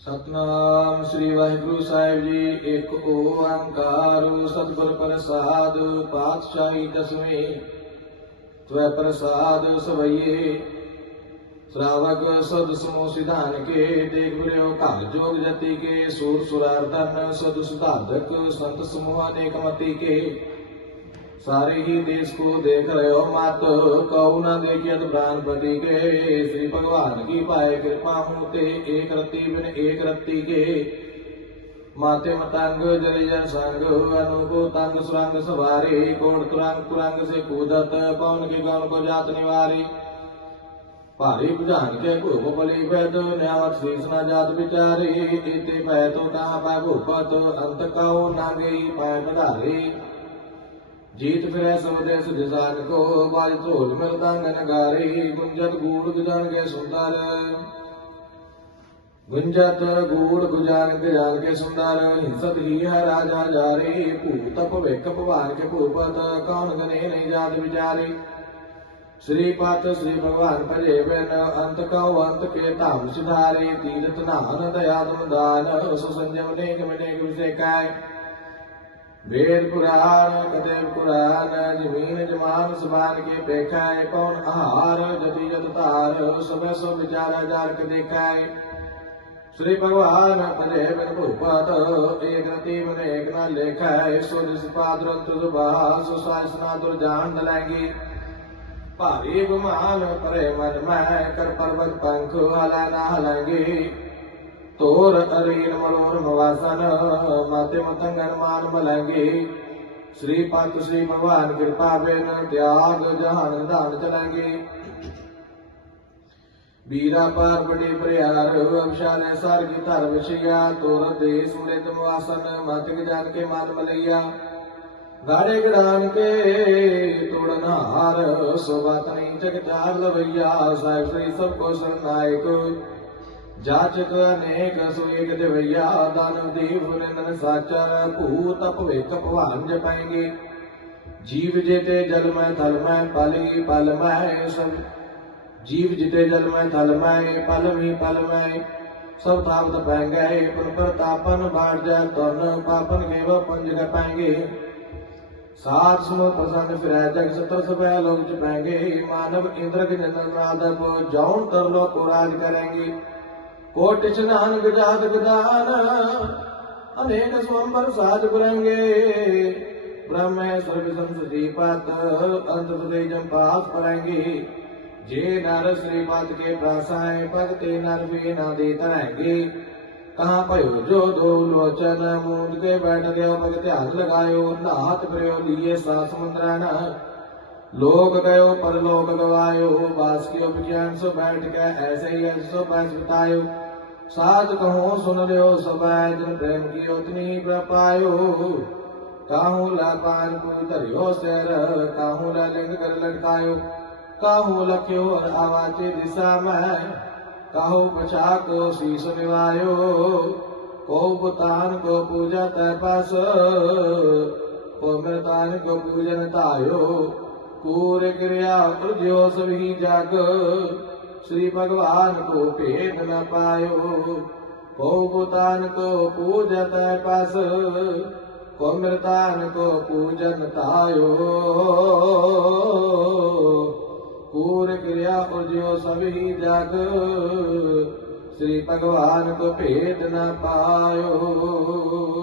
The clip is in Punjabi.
ਸਤਨਾਮ ਸ੍ਰੀ ਵਾਹਿਗੁਰੂ ਸਾਹਿਬ ਜੀ ਇੱਕ ਓੰਕਾਰ ਸਤਿਗੁਰ ਪ੍ਰਸਾਦ ਪਾਤਸ਼ਾਹੀ ਦਸਵੇਂ ਤਵੈ ਪ੍ਰਸਾਦ ਸਵਈਏ श्रावक सद समो सिधान के देख बिरयो काल जोग जति के सूर सुरार्दन सद सुधारक संत समूह अनेक मति के सारे ही देश को देख रहे हो मात कऊ न देखियत प्राणपति के श्री भगवान की पाए कृपा होते एक रत्ती बिन एक रत्ती के माते मतंग जल जन संग अनुको तंग सुरंग सवारे कोट तुरंग कुरंग से कूदत पवन के गण को जात निवारी ਭਾਰੀ ਬੁਝਾਨ ਕੇ ਭੂਪ ਬਲੀ ਬੈਦ ਨਿਆਵਤ ਸੀਸ ਨਾ ਜਾਤ ਵਿਚਾਰੀ ਈਤੇ ਪੈ ਤੋ ਕਾ ਪੈ ਭੂਪਤ ਅੰਤ ਕਾਉ ਨਾ ਗਈ ਪੈ ਵਧਾਰੀ ਜੀਤ ਫਿਰੈ ਸਮਦੇ ਸੁਜਸਾਨ ਕੋ, ਬਾਜ ਢੋਲ ਮਿਲਦਾ ਨਨਗਾਰੇ ਗੁੰਜਤ ਗੂੜ ਗੁਜਾਨ ਕੇ ਸੁੰਦਰ। ਗੁੰਜਤ ਗੂੜ ਗੁਜਾਨ ਕੇ ਜਾਨ ਕੇ ਸੁੰਦਰ, ਹਿੰਸਤ ਹੀ ਹੈ ਰਾਜਾ ਜਾਰੇ, ਭੂਤ ਭਵਿਕ ਭਵਾਨ ਕੇ ਭੂਪਤ, ਕੌਣ ਗਨੇ ਨਹੀਂ ਜਾਤ ਵਿਚਾਰੇ। ਸ੍ਰੀ ਪਤ, ਸ੍ਰੀ ਭਗਵਾਨ ਭਜੇ ਬਿਨ ਅੰਤ ਕਉ ਅੰਤ ਕੇ ਧਾਮ ਸਿਧਾਰੇ ਤੀਰਤ ਨਾਨ ਦਇਆ ਦਮਦਾਨ ਸੁਸੰਜਮ ਨੇਕ ਮਨੇ ਗੁਸੇ ਕਾਇ ਵੇਦ ਪੁਰਾਣ ਕਦੇ ਪੁਰਾਣ ਜਿਵੇਂ ਜਮਾਨ ਸਮਾਨ ਕੇ ਦੇਖਾਇ ਕੌਣ ਆਹਾਰ ਜਤੀ ਜਤ ਧਾਰ, ਸਭੈ ਸਭ ਵਿਚਾਰਾ ਜਾਰਕ ਦੇਖਾਇ ਸ੍ਰੀ ਭਗਵਾਨ ਭਲੇ ਮਨ ਭੂਪਤ, ਏਕ ਰਤੀ ਮਨ ਏਕ ਨਾ ਲੇਖਾਇ ਸੋ ਜਿਸ ਪਾਦਰੰਤ ਸੁਭਾ ਸੋ ਸਾਸਨਾ ਦੁਰ ਜਾਣ ਦਲਾਂਗੀ। ਭਾਰੀ ਗੁਮਾਨ ਪਰੇ ਮਨ ਮੈਂ, ਕਰ ਪਰਵਤ ਪੰਖ ਹਲਾ ਨਾ ਹਲਾਂਗੀ। ਤੋਰ ਅਰੀਨ ਮਲੋਰ ਮਵਾਸਨ ਮਾਤੇ ਮਤੰਗਨ ਮਾਨ ਮਲਾਂਗੇ। ਸ੍ਰੀ ਪਤ ਸ੍ਰੀ ਭਗਵਾਨ ਕਿਰਪਾ ਬਿਨ ਤਿਆਗ ਜਹਾਨ ਧਾਨ ਚਲਾਂਗੇ। ਵੀਰਾ ਪਾਰ ਬੜੇ ਪ੍ਰਿਆਰ ਅਵਸ਼ਾਨੇ ਸਰ ਕੀ ਧਰ ਵਿਸ਼ਿਆ ਤੋਰ ਦੇ ਸੁਣੇ ਤੁਮ ਵਾਸਨ ਜਾਨ ਕੇ ਮਾਨ ਮਲਈਆ। ਗਾੜੇ ਗੜਾਨ ਕੇ ਤੋੜਨ ਹਾਰ, ਸੋਭਾ ਤਨੀ ਜਗ ਚਾਰ ਲਵਈਆ, ਸਾਹਿਬ ਸ੍ਰੀ ਸਭ ਕੋ ਸਰਨਾਇਕ। ਜਾਚਕ ਅਨੇਕ ਸੋ ਏਕ ਦਾਨਵ ਦੇਵ ਨਿੰਦਨ ਸਾਚਰ, ਭੂਤ ਭਵਿਕ ਭਵਾਨ ਜਪਾਏਂਗੇ ਜੀਵ ਜੇਤੇ ਜਲ ਮੈਂ, ਥਲ ਮੈਂ, ਪਲੀ ਪਲ ਮੈਂ, ਸਭ। ਜੀਵ ਜਿਤੇ ਜਲ ਮੈਂ, ਥਲ ਮੈਂ, ਪਲ ਵੀ ਪਲ ਮੈਂ, ਸਭ ਤਾਪਤ ਪੈ ਗਏ ਪੁਰ ਪ੍ਰਤਾਪਨ ਬਾੜ ਜਾ ਤੁਰਨ ਪਾਪਨ ਕੇਵ ਪੰਜ ਪਾਏਂਗੇ ਸਾਧ ਸਮੂਹ ਪ੍ਰਸੰਨ ਫਿਰੈ, ਜਗ ਸਤਰ ਸਭੈ ਲੋਕ ਚ ਪੈਂਗੇ ਮਾਨਵ ਇੰਦਰ ਕੇ ਜਨਨ ਨਾਦਪ ਜੌਨ ਤਰ ਕੋ ਰਾਜ ਕਰੇਂਗੇ। ਕੋਟ ਚਨਾਨ ਗਜਾਤ ਗਦਾਨ ਅਨੇਕ ਸਵੰਬਰ ਸਾਜ ਬਰੰਗੇ। ਬ੍ਰਹਮੇ ਸਰਬ ਸੰਸਦੀ ਪਤ ਅੰਤ ਬਦੇ ਜਮ ਪਾਸ ਪਰੰਗੇ। ਜੇ ਨਰ ਸ੍ਰੀ ਪਤ ਕੇ ਪ੍ਰਾਸਾਏ, ਭਗਤੇ ਨਰ ਵੀ ਨਾ ਦੇ ਤਰੰਗੇ ਕਹਾਂ ਭਇਓ ਜੋ ਦੋ ਲੋਚਨ, ਮੂੰਦ ਕੇ ਬੈਠ ਦਿਓ ਭਗ लोक गयो परलोक गवायो बासकी उपज्ञान सो बैठ के ऐसे ही ऐसे सो बैस बतायो। साज कहो, सुन रहो सब जिन प्रेम की उतनी ही पायो काहू ला पान को धरियो सैर काहू ला लिंग कर लटकायो। काहू लख्यो और आवाचे दिशा में, काहू पछा को शीश निवायो को पुतान को पूजा तय पास को मृतान को पूजन तायो। ਪੂਜਾ ਤੈ ਪਾਸ ਕੂਰ ਕਿਰਿਆ ਉਰਜਿਓ ਸਭੀ ਜਗ। ਸ੍ਰੀ ਭਗਵਾਨ ਕੋ ਭੇਦ ਨ ਪਾਇਓ। ਕੋ ਬਤਾਨ ਕੋ ਪੂਜਾ ਤੈ ਕੋ ਮਰਤਾਨ ਕੋ ਪੂਜਨ ਤਾਇਓ। ਕੂਰ ਕਿਰਿਆ ਉਜਿਓ ਸਭੀ ਜਗ। ਸ੍ਰੀ ਭਗਵਾਨ ਕੋ ਭੇਦ ਨ ਪਾਇਓ।